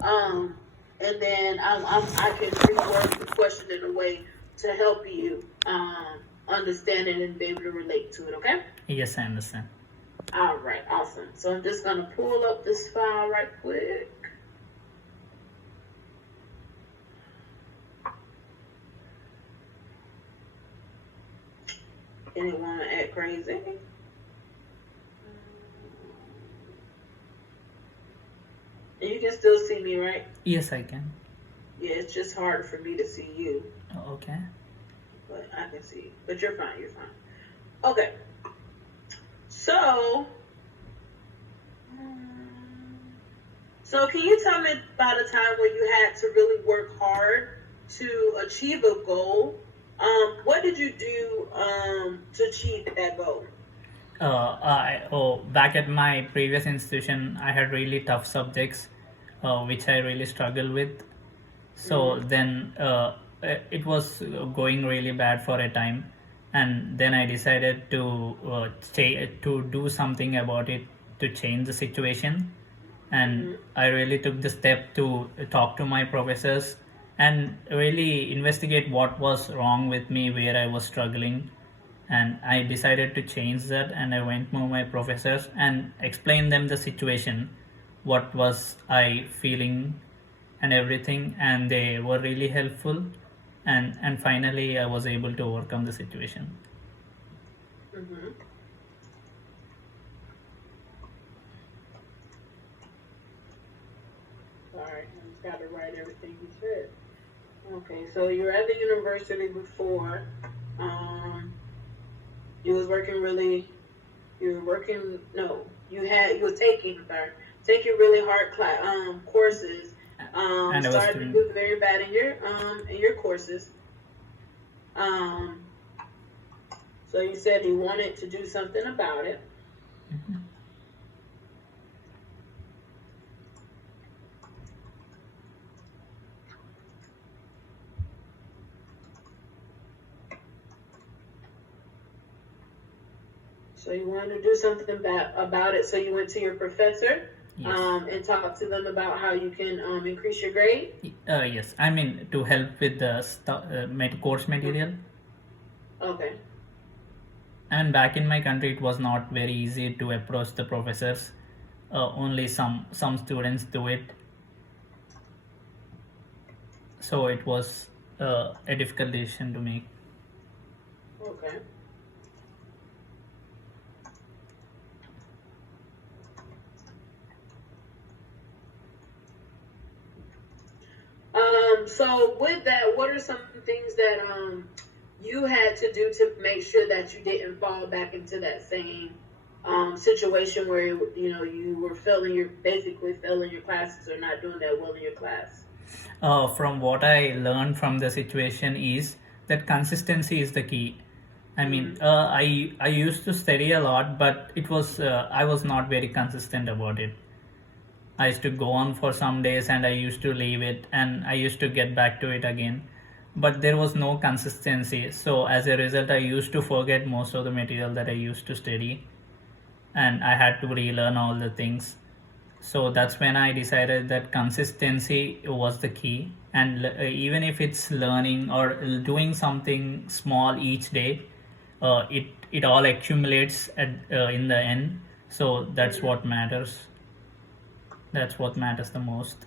Um, and then I can reword the question in a way to help you understand it and be able to relate to it. Okay. Yes, I understand. All right. Awesome. So I'm just gonna pull up this file right quick. And it wanna act crazy. And you can still see me, right? Yes, I can. Yeah, it's just harder for me to see you, Okay. but I can see you. But you're fine. You're fine. Okay. So, so can you tell me about a time where you had to really work hard to achieve a goal? What did you do to achieve that goal? Back at my previous institution, I had really tough subjects, which I really struggled with. So Mm-hmm. then it was going really bad for a time, and then I decided to do something about it to change the situation. And Mm-hmm. I really took the step to talk to my professors and really investigate what was wrong with me, where I was struggling. And I decided to change that, and I went to my professors and explained them the situation, what was I feeling and everything, and they were really helpful. And finally I was able to overcome the situation. Mm-hmm. All right. I just got to write everything you said. Okay. So you're at the university before. Um, you was working really. You were working. No, you were taking really hard courses. And I was Started to doing. do very bad in your courses. Um, so you said you wanted to do something about it. So you wanted to do something about it. So you went to your professor Yes. and talked to them about how you can increase your grade. Yes, I mean to help with the course material. Okay. And back in my country it was not very easy to approach the professors. Only some students do it, so it was a difficult decision to make. Okay. So with that, what are some things that you had to do to make sure that you didn't fall back into that same situation where you were failing your basically failing your classes or not doing that well in your class? From what I learned from the situation is that consistency is the key. I mean, Mm-hmm. I used to study a lot, but it was I was not very consistent about it. I used to go on for some days and I used to leave it and I used to get back to it again. But there was no consistency. So as a result, I used to forget most of the material that I used to study, and I had to relearn all the things. So that's when I decided that consistency was the key. And even if it's learning or doing something small each day, it all accumulates in the end. So that's Mm-hmm. what matters. That's what matters the most.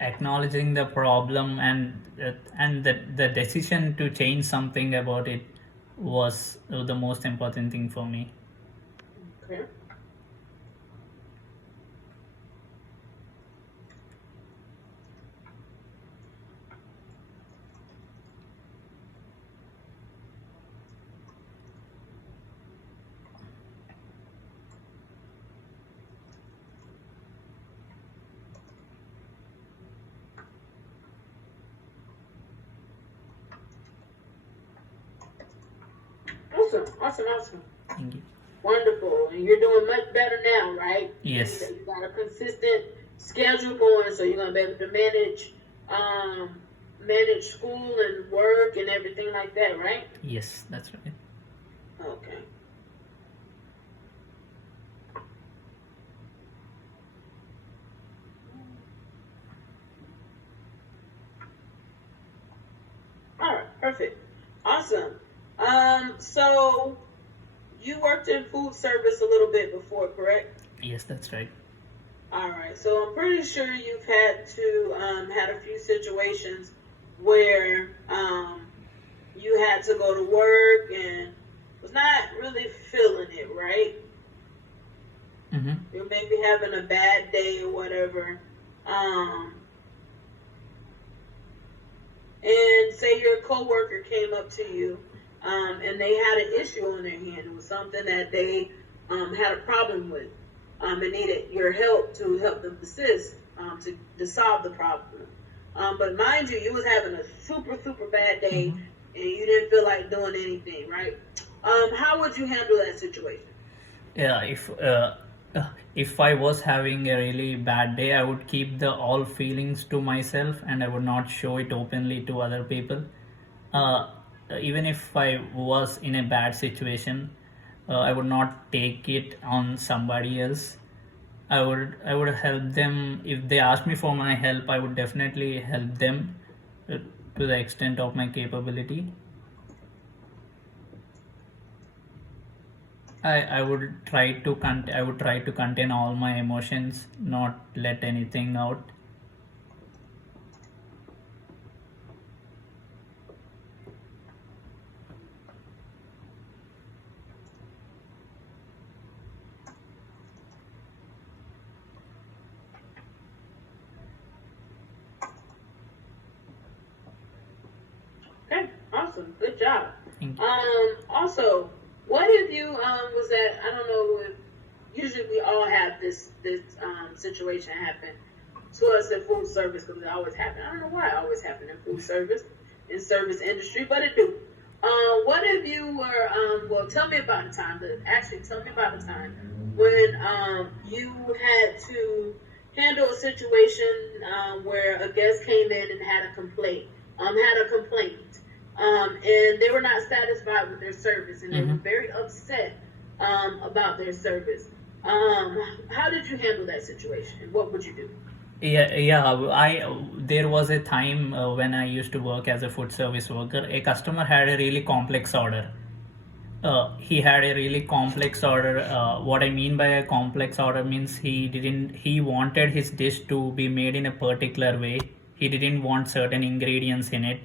Acknowledging the problem and the decision to change something about it was the most important thing for me. Okay. Awesome. Thank you. Wonderful. And you're doing much better now, right? Yes. You got a consistent schedule going, so you're gonna be able to manage school and work and everything like that, right? Yes, that's right. Okay. All right, perfect. Awesome. So you worked in food service a little bit before, correct? Yes, that's right. All right. So I'm pretty sure you've had a few situations where you had to go to work and was not really feeling it, right? Mm-hmm. You may be having a bad day or whatever. And say your coworker came up to you, and they had an issue on their hand. It was something that they had a problem with, and needed your help to help them assist to solve the problem. But mind you, you was having a super bad day, Mm-hmm. and you didn't feel like doing anything, right? How would you handle that situation? Yeah, if I was having a really bad day, I would keep the all feelings to myself and I would not show it openly to other people. Uh, Even if I was in a bad situation, I would not take it on somebody else. I would help them if they ask me for my help. I would definitely help them to the extent of my capability. I would I would try to contain all my emotions, not let anything out. Okay, awesome, good job. Thank you. Also, what if you was at, I don't know if usually we all have this situation happen to us in food service because it always happen. I don't know why it always happen in food service, in service industry, but it do. What if you were well, tell me about the time. Tell me about the time when you had to handle a situation where a guest came in and had a complaint. And they were not satisfied with their service, and they were Mm-hmm. very upset about their service. How did you handle that situation, and what would you do? Yeah. I There was a time when I used to work as a food service worker. A customer had a really complex order. He had a really complex order. What I mean by a complex order means he wanted his dish to be made in a particular way. He didn't want certain ingredients in it,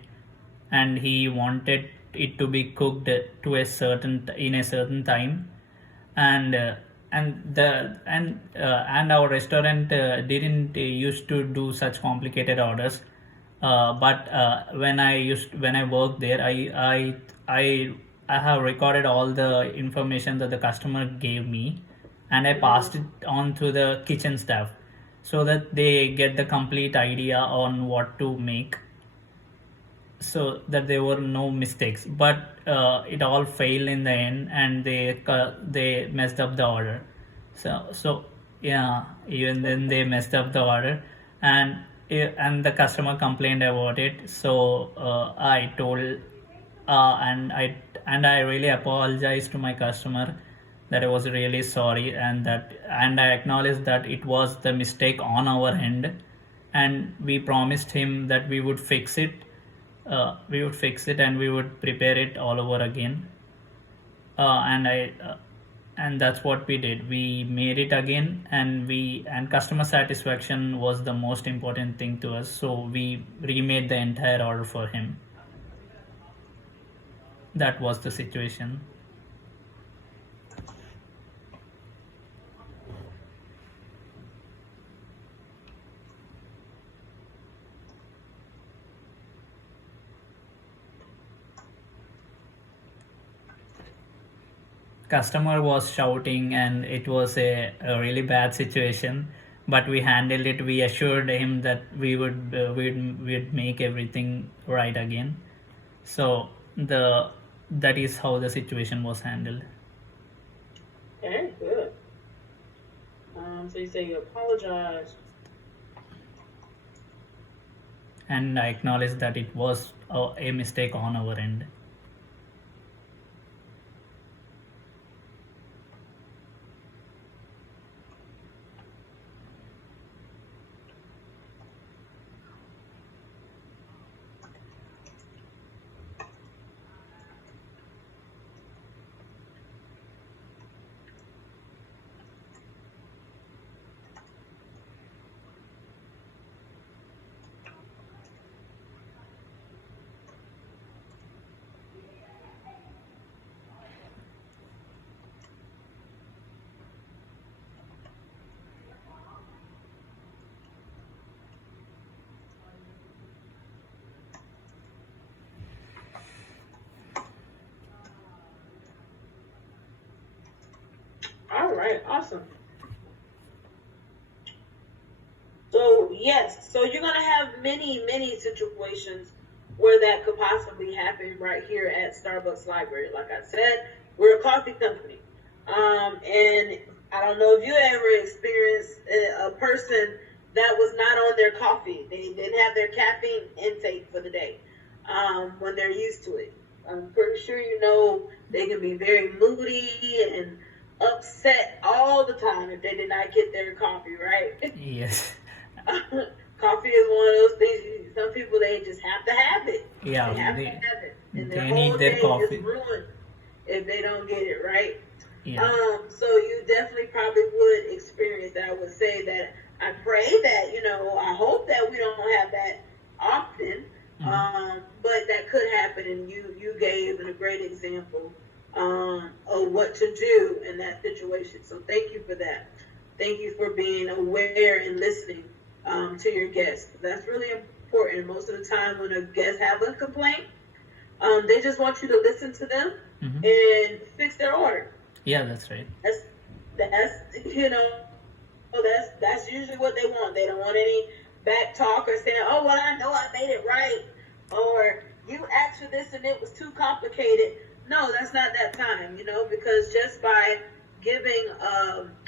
and he wanted it to be cooked to in a certain time. And and our restaurant didn't used to do such complicated orders. But when I worked there, I have recorded all the information that the customer gave me, and I passed it on to the kitchen staff so that they get the complete idea on what to make, so that there were no mistakes. But it all failed in the end, and they messed up the order. So yeah, even then they messed up the order, and and the customer complained about it. So I told and I really apologized to my customer that I was really sorry, and I acknowledged that it was the mistake on our end, and we promised him that we would fix it and we would prepare it all over again. And that's what we did. We made it again, and customer satisfaction was the most important thing to us. So we remade the entire order for him. That was the situation. Customer was shouting, and it was a really bad situation, but we handled it. We assured him that we'd make everything right again. So that is how the situation was handled. Okay, good. So you say you apologize. And I acknowledge that it was a mistake on our end. All right, awesome. So yes, so you're gonna have many situations where that could possibly happen right here at Starbucks Library. Like I said, we're a coffee company, and I don't know if you ever experienced a person that was not on their coffee. They didn't have their caffeine intake for the day when they're used to it. I'm pretty sure you know they can be very moody and upset all the time if they did not get their coffee, right? Yes. Coffee is one of those things. Some people they just have to have it. Yeah, They have to have it, and their they whole need their day coffee. is ruined if they don't get it right. Yeah. So you definitely probably would experience that. I would say that I pray that I hope that we don't have that often. But that could happen, and you gave a great example of what to do in that situation. So thank you for that. Thank you for being aware and listening to your guests. That's really important. Most of the time when a guest have a complaint, they just want you to listen to them and fix their order. Yeah, that's right. That's usually what they want. They don't want any back talk or saying, "Oh well, I know I made it right," or "You asked for this and it was too complicated." No, that's not that time. Because just by giving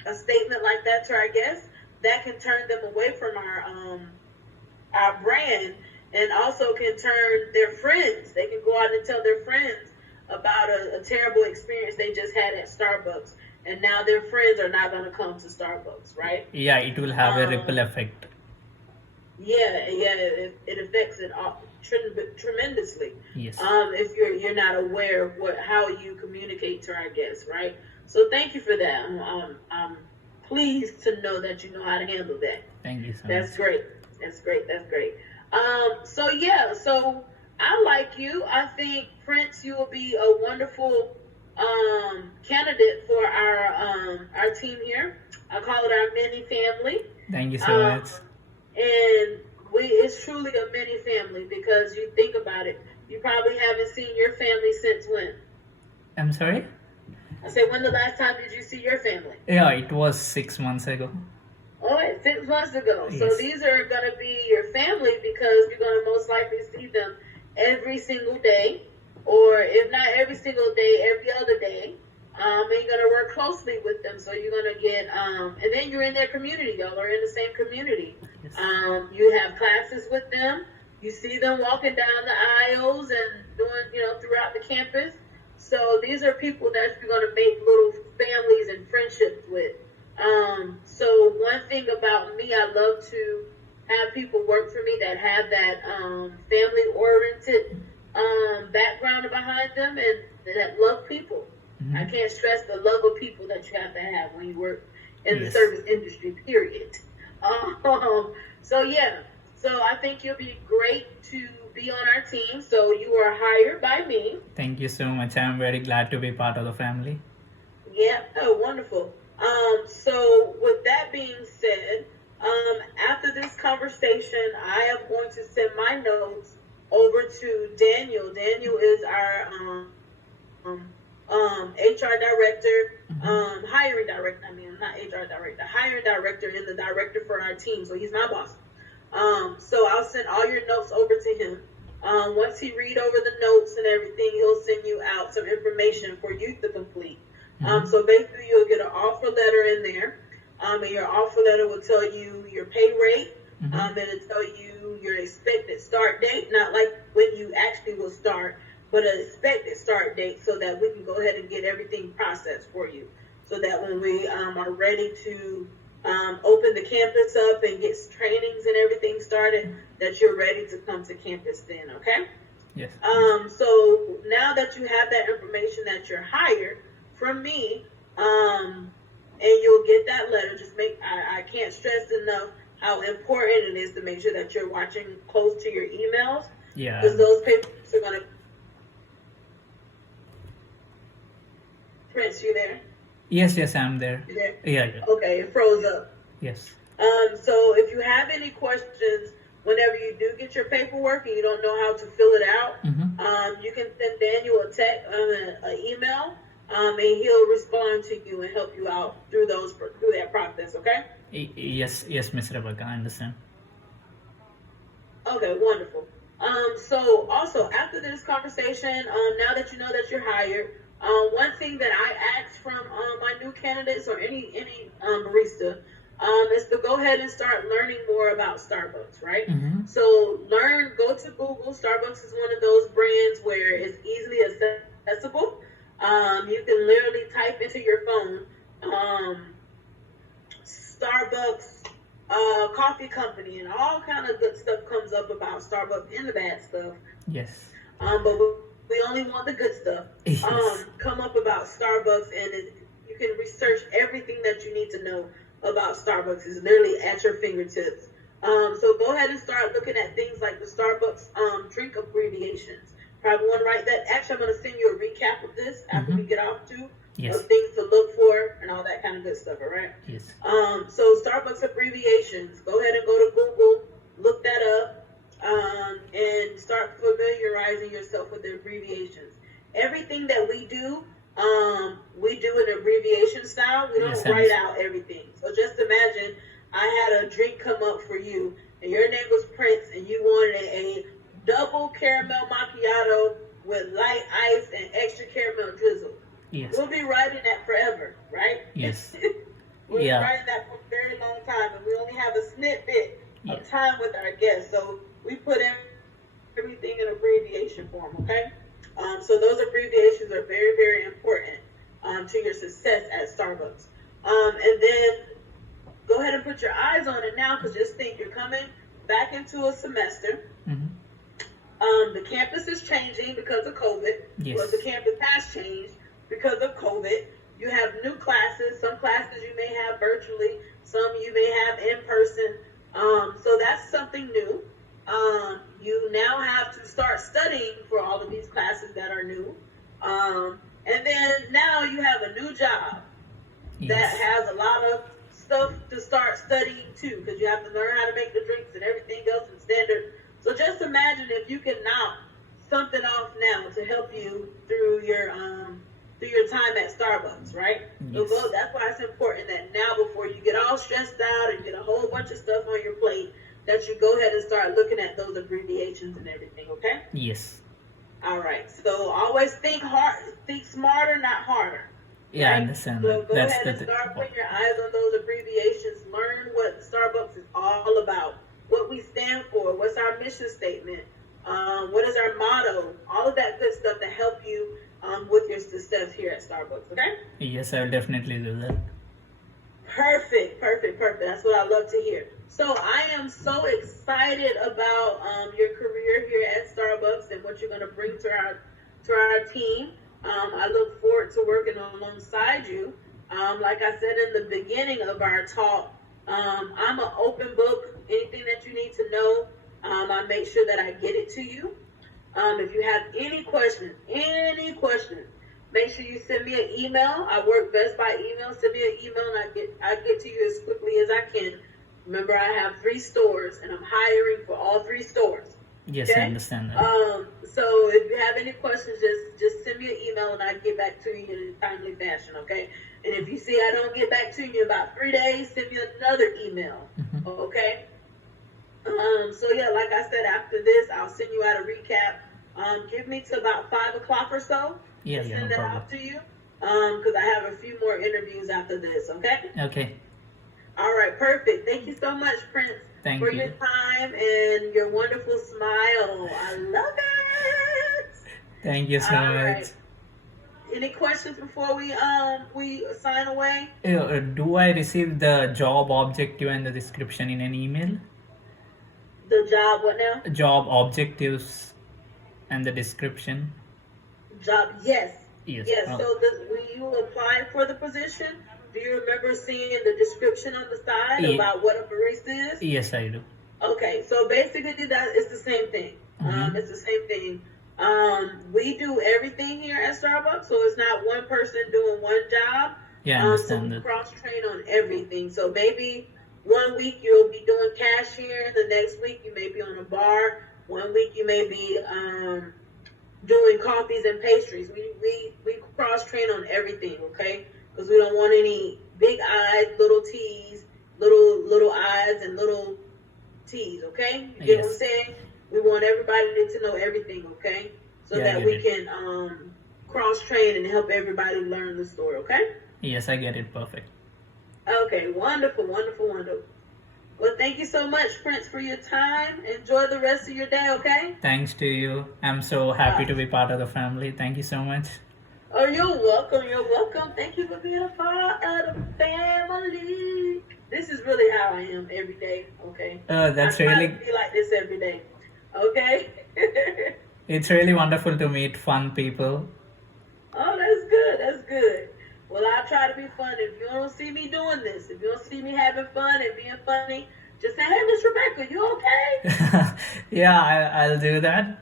a statement like that to our guests, that can turn them away from our brand, and also can turn their friends. They can go out and tell their friends about a terrible experience they just had at Starbucks, and now their friends are not going to come to Starbucks, right? Yeah, it will have a ripple effect. Yeah, it affects it tremendously. Yes. If you're not aware of how you communicate to our guests, right? So thank you for that. I'm pleased to know that you know how to handle that. Thank you so That's much. great. That's great. So I like you. I think Prince, you will be a wonderful candidate for our team here. I call it our mini family. Thank you so much. And it's truly a mini family, because you think about it, you probably haven't seen your family since when? I'm sorry? I said, when the last time did you see your family? Yeah, it was 6 months ago. Oh, 6 months ago. Yes. So these are going to be your family, because you're going to most likely see them every single day, or if not every single day, every other day. And you're going to work closely with them. So you're going to get, and then you're in their community. Y'all are in the same community. Yes. You have classes with them. You see them walking down the aisles and doing, throughout the campus. So these are people that you're going to make little families and friendships with. So one thing about me, I love to have people work for me that have that family-oriented background behind them, and that love people. I can't stress the love of people that you have to have when you work in the service industry, period. So I think you'll be great to be on our team. So you are hired by me. Thank you so much. I'm very glad to be part of the family. Yeah, oh, wonderful. So with that being said, after this conversation, I am going to send my notes over to Daniel. Daniel is our HR director, hiring director. Not HR director, hiring director, and the director for our team. So he's my boss. So I'll send all your notes over to him. Once he read over the notes and everything, he'll send you out some information for you to complete. So basically, you'll get an offer letter in there, and your offer letter will tell you your pay rate, and it'll tell you your expected start date, not like when you actually will start, but an expected start date, so that we can go ahead and get everything processed for you, so that when we are ready to open the campus up and get trainings and everything started, that you're ready to come to campus then, okay? Yes. So now that you have that information that you're hired from me, and you'll get that letter, I can't stress enough how important it is to make sure that you're watching close to your emails. Yeah. Because those papers are going to... Prince, you there? Yes, I'm there. You there? Yeah. Okay, it froze up. Yes. So if you have any questions, whenever you do get your paperwork and you don't know how to fill it out, you can send Daniel a text, an email, and he'll respond to you and help you out through that process. Okay? Yes, Miss Rebecca, I understand. Okay, wonderful. So also after this conversation, now that you know that you're hired, one thing that I ask from my new candidates or any barista is to go ahead and start learning more about Starbucks, right? So go to Google. Starbucks is one of those brands where it's easily accessible. You can literally type into your phone Starbucks coffee company, and all kind of good stuff comes up about Starbucks and the bad stuff. Yes. But we only want the good stuff. Yes. Come up about Starbucks, and you can research everything that you need to know about Starbucks. It's literally at your fingertips. So go ahead and start looking at things like the Starbucks drink abbreviations. Probably want to write that. Actually, I'm going to send you a recap of this after we get off too. Yes. Of things to look for and all that kind of good stuff, all right? Yes. So Starbucks abbreviations. Go ahead and go to Google, look that up, and start familiarizing yourself with the abbreviations. Everything that we do in abbreviation style. We don't write out everything. So just imagine I had a drink come up for you, and your name was Prince, and you wanted a double caramel macchiato with light ice and extra caramel drizzle. Yes. We'll be writing that forever, right? Yes. We'll be writing that for a very long time, and we only have a snippet of time with our guests. So we put everything in abbreviation form, okay? So those abbreviations are very, very important to your success at Starbucks. And then go ahead and put your eyes on it now, because just think, you're coming back into a semester. The campus is changing because of COVID. Yes. Well, the campus has changed because of COVID. You have new classes. Some classes you may have virtually. Some you may have in person. So that's something new. You now have to start studying for all of these classes that are new. And then now you have a new job that has a lot of stuff to start studying too, because you have to learn how to make the drinks and everything else in standard. So just imagine if you can knock something off now to help you through your time at Starbucks, right? Yes. So that's why it's important that now, before you get all stressed out and get a whole bunch of stuff on your plate, that you go ahead and start looking at those abbreviations and everything, okay? Yes. All right. So always think smarter, not harder. Yeah, right? I understand So that. go That's ahead and the start putting your eyes on those abbreviations. Learn what Starbucks is all about, what we stand for, what's our mission statement, what is our motto, all of that good stuff to help you with your success here at Starbucks, okay? Yes, I'll definitely do that. Perfect. That's what I love to hear. So I am so excited about your career here at Starbucks and what you're going to bring to our team. I look forward to working alongside you. Like I said in the beginning of our talk, I'm an open book. Anything that you need to know, I make sure that I get it to you. If you have any questions, make sure you send me an email. I work best by email. Send me an email, and I get to you as quickly as I can. Remember, I have 3 stores, and I'm hiring for all 3 stores. Yes, okay? I understand that. So if you have any questions, just send me an email, and I get back to you in a timely fashion, okay? And if you see I don't get back to you in about 3 days, send me another email, okay? So yeah, like I said, after this, I'll send you out a recap. Give me to about 5 o'clock or so Yeah, to yeah, no send that problem. out to you. Because I have a few more interviews after this. Okay. Okay, All right. Perfect. Thank you so much, Prince, thank for your you. time and your wonderful smile. I love it. Thank you so All much. right. Any questions before we sign away? Do I receive the job objective and the description in an email? The job. What now? Job objectives and the description. Job. Yes. Yes. Yes. Oh, So when you applied for the position, do you remember seeing the description on the side Ye- about what a barista is? yes, I do. Okay, so basically that it's the same thing. Mhm. It's the same thing. We do everything here at Starbucks, so it's not one person doing one job. Yeah, I So understand we that. cross train on everything. So maybe one week you'll be doing cashier, the next week you may be on a bar, one week you may be doing coffees and pastries. We cross train on everything, okay? Because we don't want any big eyes, little T's, little eyes, and little T's, okay? You get what I'm Yes. saying? We want everybody to know everything, okay? So Yeah, I that get we it. can cross train and help everybody learn the story, okay? Yes, I get it. Perfect. Okay, wonderful, wonderful, wonderful. Well, thank you so much, Prince, for your time. Enjoy the rest of your day, okay? Thanks to you. I'm so happy to be part of the family. Thank you so much. Oh, you're welcome. You're welcome. Thank you for being a part of the family. This is really how I am every day, okay? That's I try really, to be like this every day, okay? it's really wonderful to meet fun people. Oh, that's good. That's good. Well, I try to be fun. If you don't see me doing this, if you don't see me having fun and being funny, just say, "Hey, Miss Rebecca, you okay?" Yeah, I'll do that.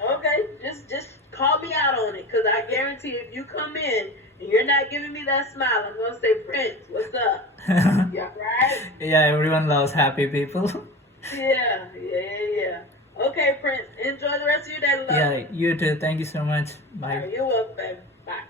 Okay, just call me out on it, because I guarantee if you come in and you're not giving me that smile, I'm gonna say, "Prince, what's up? You right?" Yeah, everyone loves happy people. Yeah. Okay, Prince. Enjoy the rest of your day, love. Yeah, you too. Thank you so much. All Bye. right, you're welcome, baby. Bye.